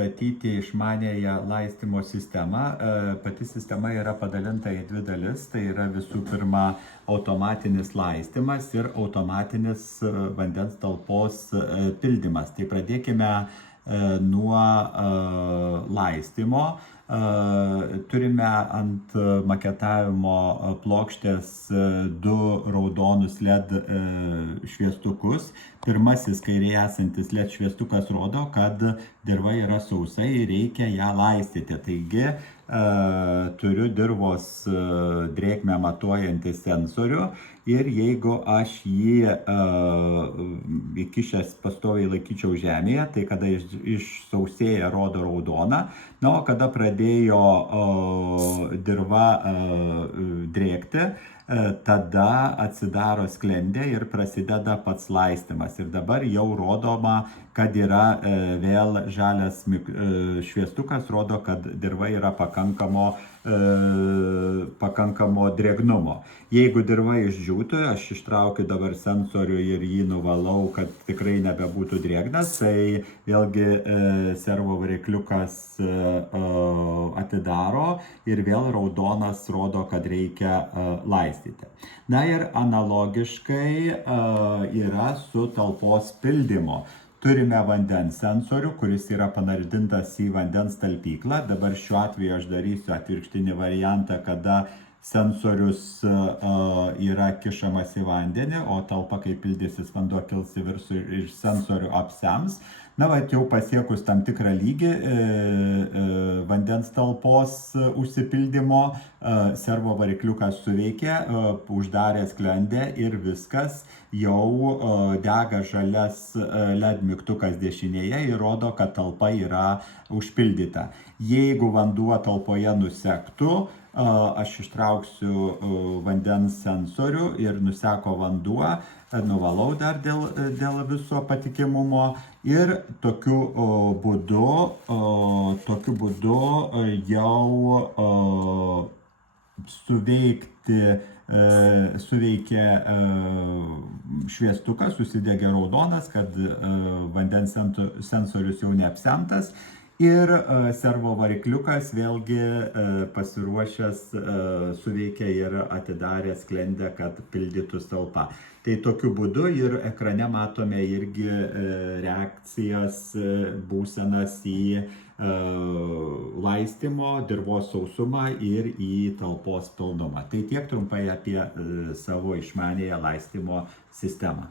pristatyti išmaniąją laistymo sistemą. Pati sistema yra padalinta į dvi dalis. Tai yra visų pirma automatinis laistymas ir automatinis vandens talpos pildymas. Tai pradėkime nuo laistymo. Turime ant maketavimo plokštės du raudonus LED šviestukus. Pirmasis kairėje esantis LED šviestukas rodo, kad dirva yra sausa ir reikia ją laistyti. Taigi turiu dirvos drėgmę matuojantį sensorių ir jeigu aš jį įkišęs pastoviai laikyčiau žemėje, tai kada išsausėja rodo raudoną, na, o kada pradėjo dirva drėkti, tada atsidaro sklendė ir prasideda pats laistymas. Ir dabar jau rodoma, kad yra vėl žalias šviestukas, rodo, kad dirva yra pakankamo drėgnumo. Jeigu dirva išdžiūtų, aš ištraukiu dabar sensorių ir jį nuvalau, kad tikrai nebebūtų drėgnas, tai vėlgi servo varikliukas atidaro ir vėl raudonas rodo, kad reikia laistyti. Na ir analogiškai yra su talpos pildymu. Turime vandens sensorių, kuris yra panardintas į vandens talpyklą. Dabar šiuo atveju aš darysiu atvirkštinį variantą, kada sensorius yra kišamas į vandenį, o talpa, kai pildysis vanduo, kils į viršų ir sensorių apsems. Na, jau pasiekus tam tikrą lygį vandens talpos užsipildymo, servo varikliukas suveikė, uždarė sklendę ir viskas, jau dega žalias LED mygtukas dešinėje ir rodo, kad talpa yra užpildyta. Jeigu vanduo talpoje nusektų, aš ištrauksiu vandens sensorių ir nuseko vanduo, nuvalau dar dėl viso patikimumo ir tokiu būdu jau suveikė šviestukas, susidegė raudonas, kad vandens sensorius jau neapsemtas. Ir servo varikliukas vėlgi pasiruošęs suveikė ir atidarė sklendę, kad pildytų talpa. Tai tokiu būdu ir ekrane matome irgi reakcijas, būsenas į laistymo, dirvos sausumą ir į talpos pildumą. Tai tiek trumpai apie savo išmaniąją laistymo sistemą.